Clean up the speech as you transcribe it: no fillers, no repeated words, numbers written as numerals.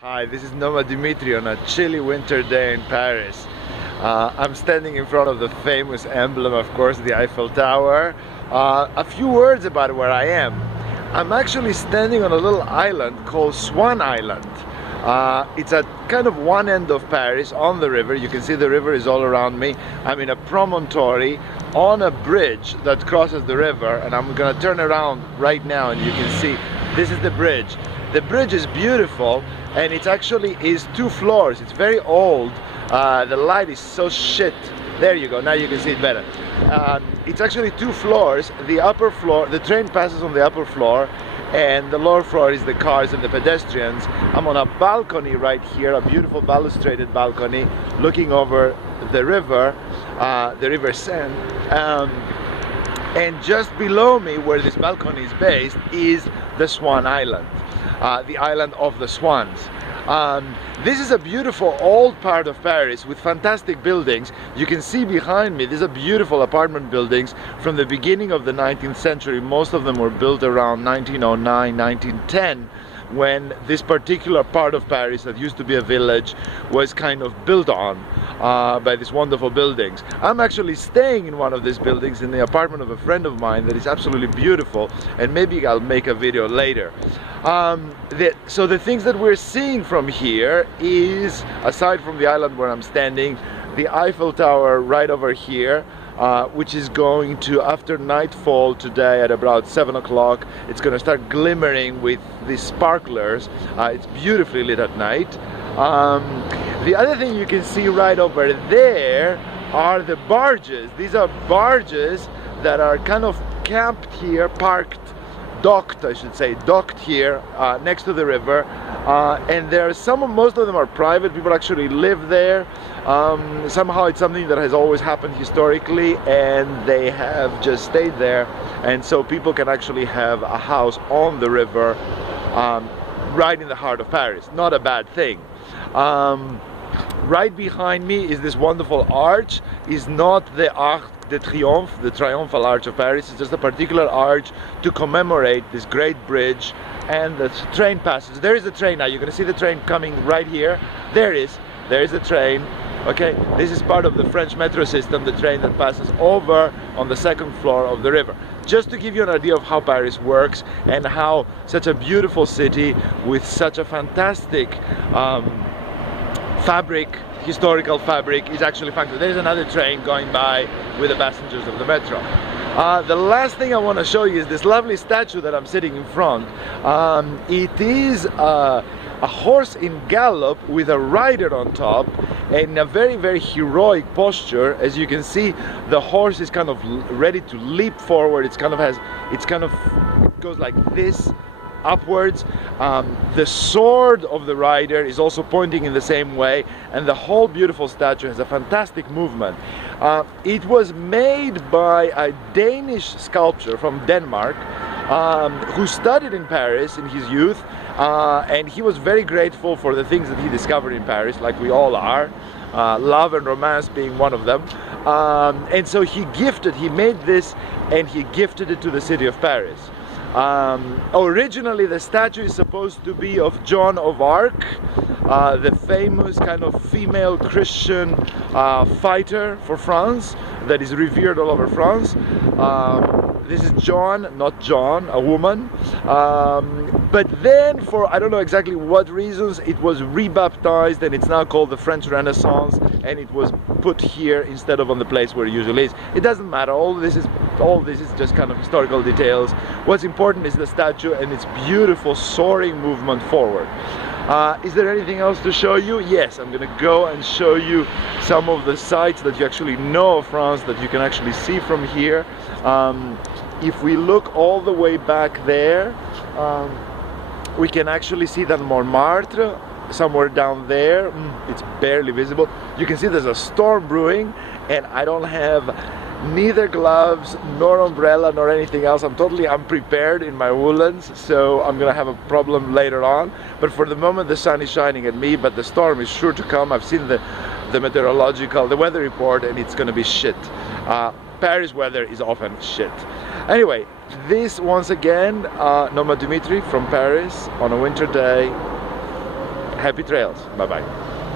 Hi, this is Noma Dimitri on a chilly winter day in Paris. I'm standing in front of the famous emblem, of course, the Eiffel Tower. A few words about where I am. I'm actually standing on a little island called Swan Island. It's at kind of one end of Paris on the river. You can see the river is all around me. I'm in a promontory on a bridge that crosses the river, and I'm gonna turn around right now and you can see this is the bridge. The bridge is beautiful, and it actually is 2 floors. It's very old. The light is so shit. There you go, now you can see it better. It's actually 2 floors. The upper floor, the train passes on the upper floor, and the lower floor is the cars and the pedestrians. I'm on a balcony right here, a beautiful balustraded balcony looking over the river Seine. And just below me, where this balcony is based, is the Swan Island. The island of the swans. This is a beautiful old part of Paris with fantastic buildings. You can see behind me, these are beautiful apartment buildings from the beginning of the 19th century. Most of them were built around 1909, 1910, when this particular part of Paris that used to be a village was kind of built on by these wonderful buildings. I'm actually staying in one of these buildings in the apartment of a friend of mine that is absolutely beautiful, and maybe I'll make a video later. So the things that we're seeing from here is, aside from the island where I'm standing, the Eiffel Tower right over here, which is going to, after nightfall today at about 7 o'clock, it's going to start glimmering with these sparklers. It's beautifully lit at night. The other thing you can see right over there are the barges. These are barges that are kind of camped here, docked, I should say, docked here next to the river, and most of them are private. People actually live there. Somehow it's something that has always happened historically, and they have just stayed there, and so people can actually have a house on the river right in the heart of Paris. Not a bad thing. Right behind me is this wonderful arch. Is not the Arc de Triomphe, the triumphal arch of Paris. It's just a particular arch to commemorate this great bridge, and the train passes. There is a train now. You're going to see the train coming right here. There is a train. Okay, this is part of the French metro system, the train that passes over on the 2nd floor of the river. Just to give you an idea of how Paris works and how such a beautiful city with such a fantastic historical fabric is actually functional. There's another train going by with the passengers of the metro. The last thing I want to show you is this lovely statue that I'm sitting in front. It is a horse in gallop with a rider on top, and in a very, very heroic posture. As you can see, the horse is kind of ready to leap forward. It goes like this, upwards. The sword of the rider is also pointing in the same way, and the whole beautiful statue has a fantastic movement. It was made by a Danish sculptor from Denmark who studied in Paris in his youth, and he was very grateful for the things that he discovered in Paris, like we all are, love and romance being one of them. And so he made this and he gifted it to the city of Paris. Originally the statue is supposed to be of Joan of Arc, the famous kind of female Christian fighter for France that is revered all over France. This is Joan, not John, a woman. But then, for I don't know exactly what reasons, it was rebaptized, and it's now called the French Renaissance, and it was put here instead of on the place where it usually is. It doesn't matter. All this is just kind of historical details. What's important is the statue and its beautiful soaring movement forward. Is there anything else to show you? Yes, I'm gonna go and show you some of the sights that you actually know of France, that you can actually see from here. If we look all the way back there, we can actually see that Montmartre, somewhere down there, it's barely visible. You can see there's a storm brewing, and I don't have neither gloves nor umbrella nor anything else. I'm totally unprepared in my woolens, so I'm gonna have a problem later on. But for the moment the sun is shining at me, but the storm is sure to come. I've seen the weather report, and it's gonna be shit. Paris weather is often shit. Anyway, this once again, Noma Dimitri from Paris on a winter day. Happy trails. Bye bye.